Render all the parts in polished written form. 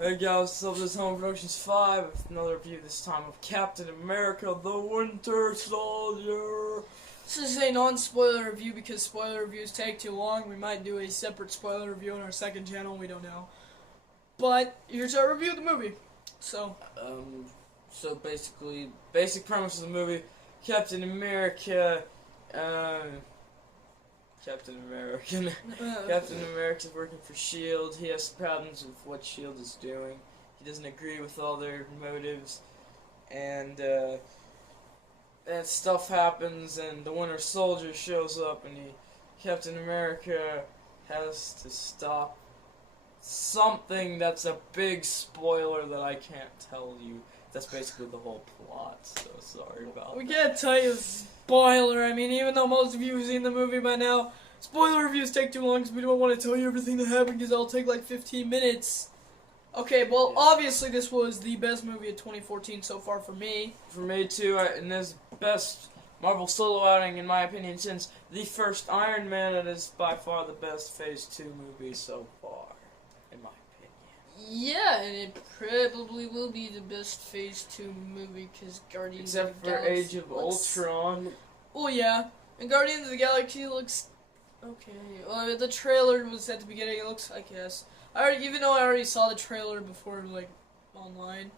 Hey guys, what's up? This is Home Productions 5 with another review, this time of Captain America the Winter Soldier. This is a non-spoiler review because spoiler reviews take too long. We might do a separate spoiler review on our second channel, we don't know. But here's our review of the movie. So Basically, basic premise of the movie, Captain America's working for S.H.I.E.L.D. He has problems with what S.H.I.E.L.D. is doing. He doesn't agree with all their motives, and stuff happens, and the Winter Soldier shows up, and Captain America has to stop something that's a big spoiler that I can't tell you. That's basically the whole plot, so sorry about we that. can't tell you spoiler. I mean, even though most of you have seen the movie by now, spoiler reviews take too long because we don't want to tell you everything that happened because it'll take like 15 minutes. Okay, well, Yeah. Obviously this was the best movie of 2014 so far for me. For me too, and this best Marvel solo outing in my opinion since the first Iron Man. It is by far the best Phase 2 movie so far, in my opinion. Yeah, and it probably will be the best Phase 2 movie because Guardians of Except the for Galaxy Age of Ultron. Oh yeah, and Guardians of the Galaxy looks okay. Well, the trailer was at the beginning. It looks, I guess. Even though I already saw the trailer before, like online,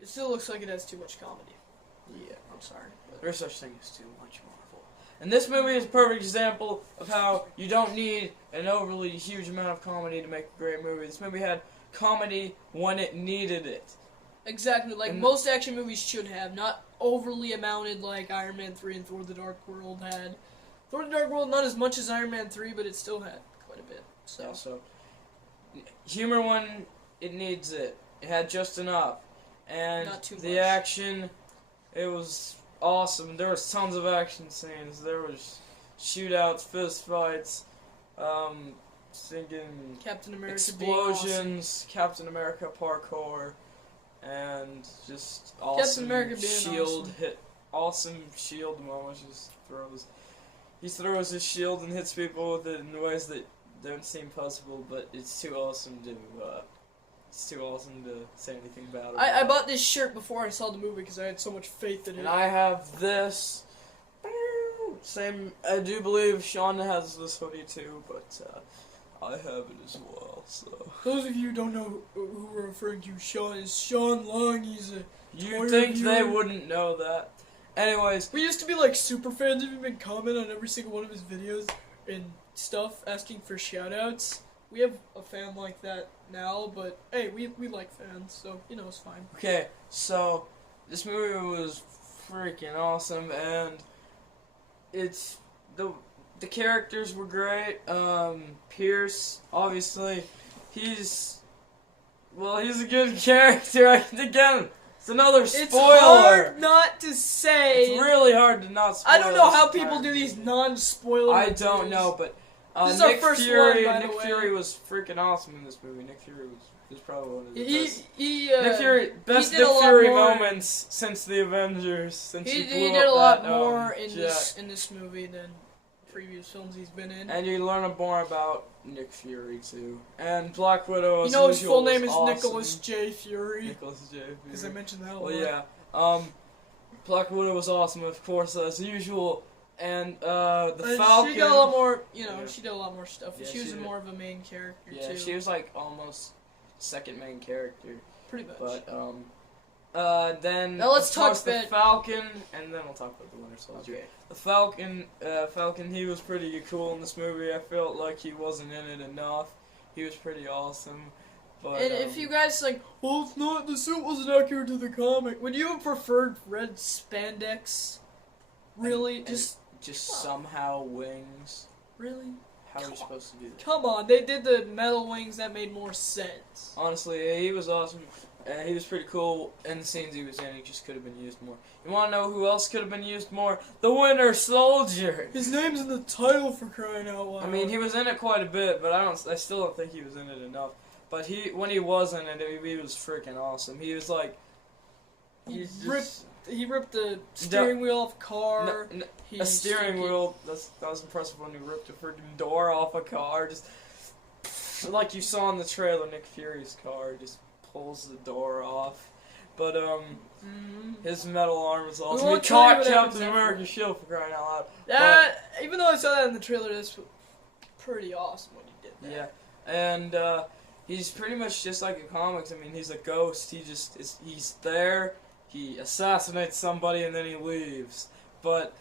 it still looks like it has too much comedy. Yeah. I'm sorry. But There's such thing as too much Marvel. And this movie is a perfect example of how you don't need an overly huge amount of comedy to make a great movie. This movie had comedy when it needed it. Exactly, like And most action movies should have, not overly amounted like Iron Man 3 and Thor the Dark World had. Thor the Dark World, not as much as Iron Man 3, but it still had quite a bit. So humor when it needs it. It had just enough. And Not too the much. action, it was awesome. There was tons of action scenes. There was shootouts, fist fights, singing Captain America being awesome. explosions, Captain America parkour, and just awesome Captain America being shield awesome. hit. Awesome shield moment. He throws his shield and hits people with it in ways that don't seem possible, but it's too awesome to say anything about it. I bought this shirt before I saw the movie because I had so much faith in it. And I have this. Same. I do believe Sean has this hoodie too, but I have it as well. So Those of you who don't know who we're referring to, Sean is Sean Long. He's a you think they wouldn't know that? Anyways, we used to be like super fans of him and comment on every single one of his videos and stuff, asking for shoutouts. We have a fan like that now, but hey, we like fans, so you know it's fine. okay. So this movie was freaking awesome, and it's the characters were great. Pierce, obviously, he's a good character. Again, it's another spoiler. It's hard not to say. It's really hard to not spoil. I don't know this how people entire do these movie. non-spoiler. I don't know, but This is our Nick first Fury. one, by the Nick way. Fury was freaking awesome in this movie. Nick Fury was probably one of the best. Nick Fury, best did Nick a lot Fury more- moments since the Avengers. Since He blew did up a lot that, more in jet. this movie than previous films he's been in. And you learn more about Nick Fury too. And Black Widow. You know his usual, full name was is awesome. Nicholas J. Fury. Nicholas J. Fury. Because I mentioned that a lot. Well, yeah. Black Widow was awesome, of course, as usual. And the Falcon. She did a lot more. Yeah. She did a lot more stuff. Yeah, she was she did. more of a main character Yeah, too. she was like almost second main character. Pretty much. But then Now let's of talk course, the about- Falcon, and then we'll talk about the Winter Soldier. Okay. The Falcon, he was pretty cool in this movie. I felt like he wasn't in it enough. He was pretty awesome. But And if you guys like, well, it's not. The suit wasn't accurate to the comic. Would you have preferred red spandex? Really? and Just somehow wings. really? How are Come you on. supposed to do that? Come on, they did the metal wings. That made more sense. Honestly, he was awesome. He was pretty cool in the scenes he was in. He just could have been used more. You want to know who else could have been used more? The Winter Soldier. His name's in the title for crying out loud. I mean, he was in it quite a bit, but I still don't think he was in it enough. But when he was in it, he was freaking awesome. He was like, he he's ripped just, he ripped the steering wheel off a car. He a steering freaking- wheel. That was impressive when he ripped a freaking door off a car. Just like you saw in the trailer, Nick Fury's car just pulls the door off. But Mm-hmm. his metal arm is awesome. He won't tell you caught what happens Captain America's shield for crying out loud. Yeah, even though I saw that in the trailer, that's pretty awesome when he did that. Yeah, and he's pretty much just like the comics. I mean, he's a ghost. He's there. He assassinates somebody and then he leaves. But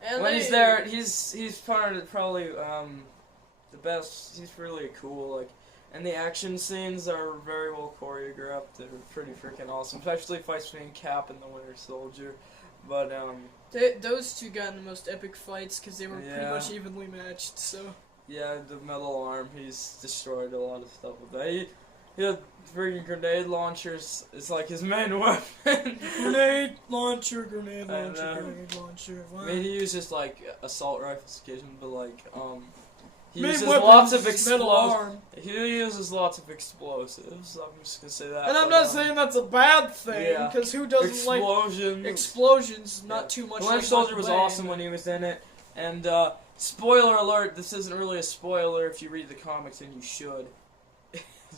And when he's there, he's probably the best. He's really cool. Like, and the action scenes are very well choreographed. They're pretty freaking awesome, especially fights between Cap and the Winter Soldier. But those two got in the most epic fights because they were pretty Yeah. much evenly matched. So yeah, the metal arm, he's destroyed a lot of stuff with that. He had freaking grenade launchers. It's like his main weapon. grenade launcher. I mean, he uses like assault rifles occasionally, but like he Main uses weapon lots of is metal explosives. arm. He uses lots of explosives. I'm just gonna say that. And I'm but, not saying that's a bad thing, yeah. because who doesn't like explosions. explosions? Not Yeah. too much. The Winter like Soldier Michael was Bay, awesome but- when he was in it, and spoiler alert: this isn't really a spoiler if you read the comics, and you should.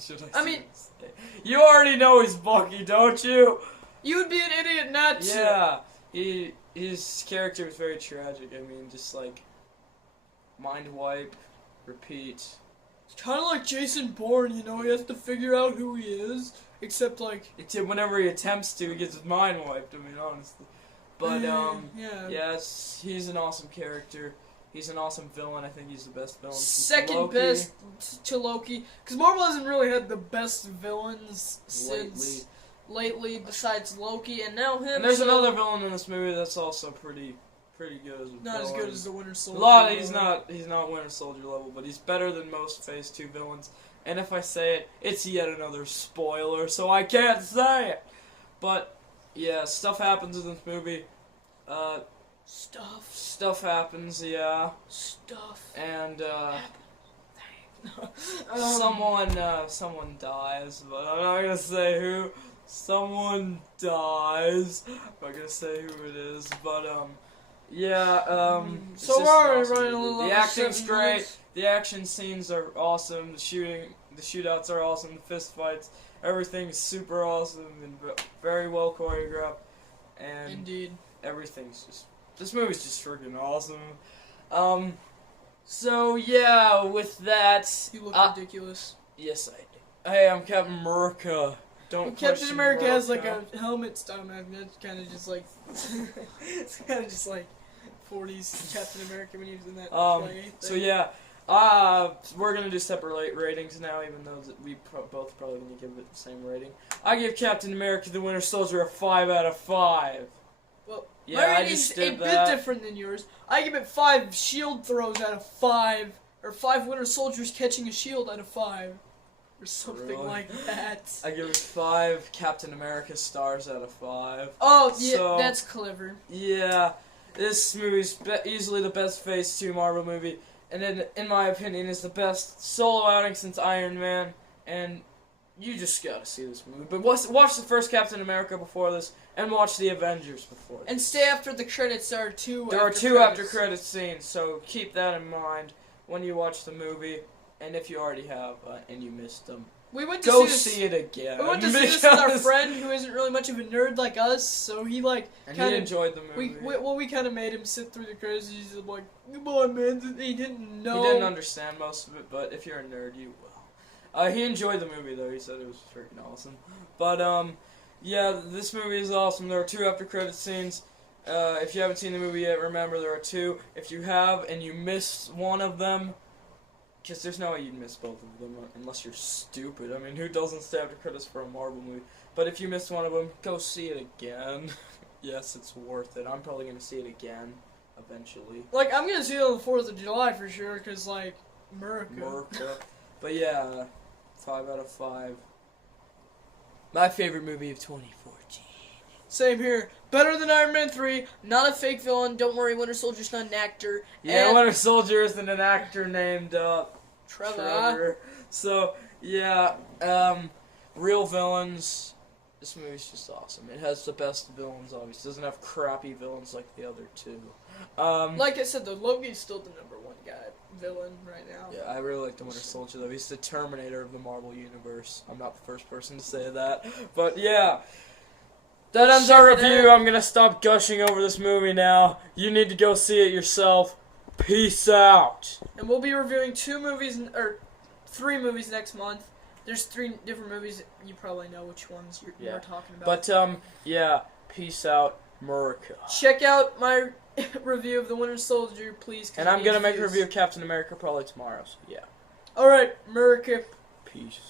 Should I mean- say? You already know he's Bucky, don't you? You would be an idiot not to. Yeah, his character was very tragic. I mean, just like mind wipe, repeat. It's kind of like Jason Bourne, you know. He has to figure out who he is, except like. Except whenever he attempts to, he gets his mind wiped. I mean, honestly, but yeah. yes, he's an awesome character. He's an awesome villain. I think he's the best villain. since Second Loki. best to Loki, because Marvel hasn't really had the best villains since lately, besides Loki, and now him. And there's so another villain in this movie that's also pretty good as a not as villain. good as the Winter A Soldier. lot. He's not Winter Soldier level, but he's better than most Phase 2 villains. And if I say it, it's yet another spoiler, so I can't say it. But yeah, stuff happens in this movie. Stuff happens, yeah. Stuff. And Um, someone dies, but I'm not gonna say who. Someone dies. I'm not gonna say who it is, but yeah. It's So just we're already awesome running a movie. little. The over acting's 7 great. minutes. The action scenes are awesome. The shootouts are awesome. The fist fights, everything's super awesome and very well choreographed. And Indeed. everything's just. This movie's just freaking awesome. So yeah, with that, You look ridiculous. yes I do. Hey, I'm Captain America. Don't Captain question America has like America. a helmet style magnet. That's kind of just like it's kind of just like 40s Captain America when he was in that play. So yeah, we're gonna do separate ratings now, even though we both probably gonna give it the same rating. I give Captain America: The Winter Soldier a 5 out of 5. Well, Yeah, my I rating's just a did bit that. different than yours. I give it 5 shield throws out of 5, or 5 Winter Soldiers catching a shield out of 5, or something Really? like that. I give it 5 Captain America stars out of 5. Oh yeah, So- that's clever. Yeah, this movie's easily the best Phase 2 Marvel movie, and in my opinion, is the best solo outing since Iron Man, and you just gotta see this movie. But watch the first Captain America before this, and watch the Avengers before this. And stay after the credits. There are two. There are 2 after credits scenes, so keep that in mind when you watch the movie, and if you already have, and you missed them. We went to Go see see it again. We went to see this with our because- friend who isn't really much of a nerd like us, so he like And kind he of. enjoyed the movie. We kind of made him sit through the credits. He's like, "Come on, man!" He didn't know. He didn't understand most of it, but if you're a nerd, you will. He enjoyed the movie though. He said it was freaking awesome. But yeah, this movie is awesome. There are 2 after credit scenes. If you haven't seen the movie yet, remember there are 2. If you have and you missed one of them, because there's no way you'd miss both of them unless you're stupid. I mean, who doesn't stay after credits for a Marvel movie? But if you missed one of them, go see it again. Yes, it's worth it. I'm probably gonna see it again eventually. Like, I'm gonna see it on the 4th of July for sure, cause like America. But yeah, 5 out of 5. My favorite movie of 2014. Same here. Better than Iron Man 3. Not a fake villain. Don't worry, Winter Soldier's not an actor. Yeah, And Winter Soldier isn't an actor named Trevor. Trevor. So yeah, real villains. This movie's just awesome. It has the best villains, obviously. It doesn't have crappy villains like the other 2. Like I said, though, Loki's still the #1 guy. villain right now. Yeah, I really like the Winter Soldier though. He's the Terminator of the Marvel Universe. I'm not the first person to say that, but yeah. That ends our review. I'm gonna stop gushing over this movie now. You need to go see it yourself. Peace out. And we'll be reviewing 3 movies next month. There's 3 different movies. You probably know which ones you're talking about. But yeah. Peace out, America. Check out my review of The Winter Soldier, please. And I'm gonna make a review of Captain America probably tomorrow. So yeah. All right, America. Peace.